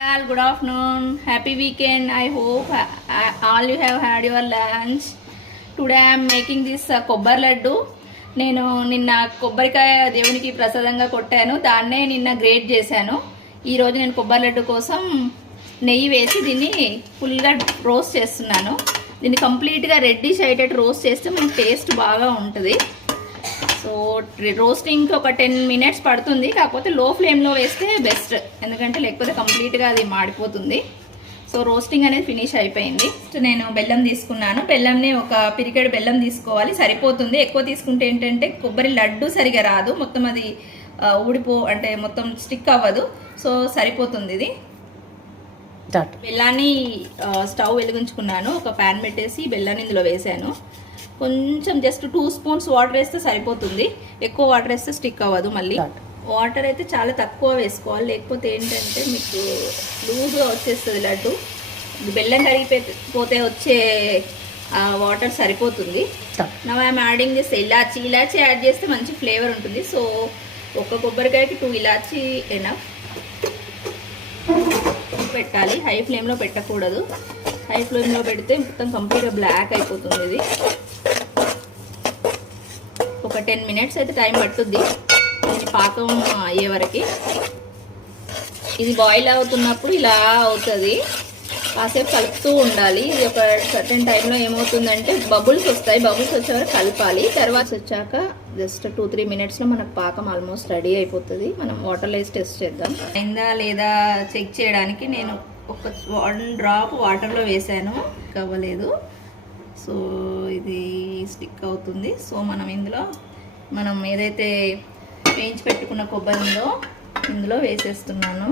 all good afternoon. Happy weekend. I hope all all you have had your lunch. Today i am making this uh, కొబ్బరి లడ్డు. నేను నిన్న కొబ్బరికాయ దేవునికి ప్రసాదంగా కొట్టాను. దాన్నే నిన్న గ్రేట్ చేశాను. ఈరోజు నేను కొబ్బరి లడ్డు కోసం నెయ్యి వేసి దీన్ని ఫుల్గా రోస్ట్ చేస్తున్నాను. దీన్ని కంప్లీట్గా రెడ్డిష్ అయ్యేటట్టు రోస్ట్ చేస్తే మనకి టేస్ట్ బాగా ఉంటుంది. సో రోస్టింగ్కి ఒక టెన్ మినిట్స్ పడుతుంది. కాకపోతే లో ఫ్లేమ్లో వేస్తే బెస్ట్ ఎందుకంటే లేకపోతే కంప్లీట్గా అది మాడిపోతుంది. సో రోస్టింగ్ అనేది ఫినిష్ అయిపోయింది. నేను బెల్లం తీసుకున్నాను. బెల్లంని ఒక పిరికెడు బెల్లం తీసుకోవాలి. సరిపోతుంది. ఎక్కువ తీసుకుంటే ఏంటంటే కొబ్బరి లడ్డు సరిగా రాదు. మొత్తం అది ఊడిపో అంటే మొత్తం స్టిక్ అవ్వదు. సో సరిపోతుంది ఇది. బెల్లాన్ని స్టవ్ వెలిగించుకున్నాను. ఒక ప్యాన్ పెట్టేసి బెల్లాన్ని ఇందులో వేసాను. కొంచెం జస్ట్ టూ స్పూన్స్ వాటర్ వేస్తే సరిపోతుంది. ఎక్కువ వాటర్ వేస్తే స్టిక్ అవ్వదు మళ్ళీ. వాటర్ అయితే చాలా తక్కువ వేసుకోవాలి. లేకపోతే ఏంటంటే మీకు లూజ్గా వచ్చేస్తుంది లడ్డు. బెల్లం కరిగిపోతే వచ్చే వాటర్ సరిపోతుంది. నా ఐఎమ్ యాడింగ్ దిస్ ఇలాచి. ఇలాచి యాడ్ చేస్తే మంచి ఫ్లేవర్ ఉంటుంది. సో ఒక కొబ్బరికాయకి టూ ఇలాచి ఎనఫ్ పెట్టాలి. హై ఫ్లేమ్లో పెట్టకూడదు. హై ఫ్లేమ్లో పెడితే మొత్తం కంప్లీట్గా బ్లాక్ అయిపోతుంది ఇది. ఒక టెన్ మినిట్స్ అయితే టైం పట్టుద్ది. పాకం అయ్యే వరకు. ఇది బాయిల్ అవుతున్నప్పుడు ఇలా అవుతుంది. కాసేపు కలుపుతూ ఉండాలి. ఇది ఒక సర్టెన్ టైంలో ఏమవుతుందంటే బబుల్స్ వస్తాయి. బబుల్స్ వచ్చే వరకు కలపాలి. తర్వాత వచ్చాక జస్ట్ టూ త్రీ మినిట్స్లో మనకు పాకం ఆల్మోస్ట్ రెడీ అయిపోతుంది. మనం వాటర్ వేసి టెస్ట్ చేద్దాం. అయిందా లేదా చెక్ చేయడానికి నేను ఒక వన్ డ్రాప్ వాటర్లో వేసాను. అవ్వలేదు. సో ఇది స్టిక్ అవుతుంది. సో మనం ఇందులో మనం ఏదైతే వేయించి పెట్టుకున్న కొబ్బరి ఉందో ఇందులో వేసేస్తున్నాను.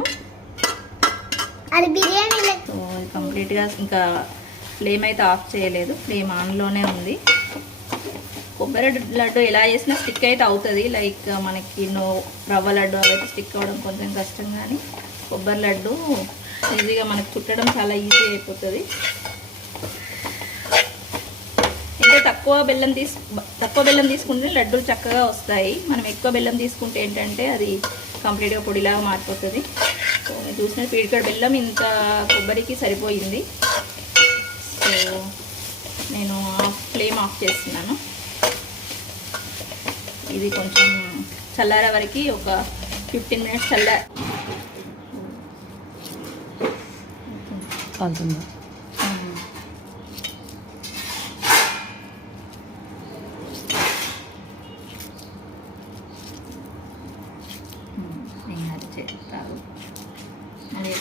అది బిర్యానీ సో ఇది కంప్లీట్గా ఇంకా ఫ్లేమ్ అయితే ఆఫ్ చేయలేదు. ఫ్లేమ్ ఆన్లోనే ఉంది. కొబ్బరి లడ్డు ఎలా చేసినా స్టిక్ అయితే అవుతుంది. లైక్ మనకి నో రవ్వ లడ్డు అవి అయితే స్టిక్ అవ్వడం కొంచెం కష్టం కానీ కొబ్బరి లడ్డు ఈజీగా మనకి చుట్టడం చాలా ఈజీ అయిపోతుంది ఇంకా తక్కువ బెల్లం తీసు తక్కువ బెల్లం తీసుకుంటే లడ్డూలు చక్కగా వస్తాయి. మనం ఎక్కువ బెల్లం తీసుకుంటే ఏంటంటే అది కంప్లీట్గా పొడిలాగా మారిపోతుంది. సో మీరు చూసిన పీడికడ బెల్లం ఇంత కొబ్బరికి సరిపోయింది. సో నేను ఆఫ్ ఫ్లేమ్ ఆఫ్ చేస్తున్నాను. ఇది కొంచెం చల్లారే వరకు ఒక ఫిఫ్టీన్ మినిట్స్ చల్లా అది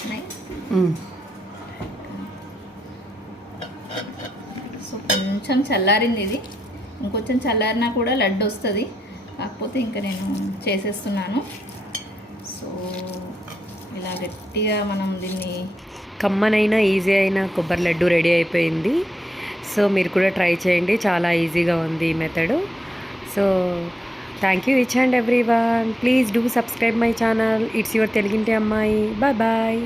సో కొంచెం చల్లారింది ఇది. ఇంకొంచెం చల్లారినా కూడా లడ్డు వస్తుంది. కాకపోతే ఇంకా నేను చేసేస్తున్నాను. సో ఇలా గట్టిగా మనం దీన్ని కమ్మనైనా ఈజీ అయిన కొబ్బరి లడ్డు రెడీ అయిపోయింది. సో మీరు కూడా ట్రై చేయండి. చాలా ఈజీగా ఉంది ఈ method. So thank you each and every one please do subscribe my channel it's your తెలుగింటి అమ్మాయి బాయ్ బాయ్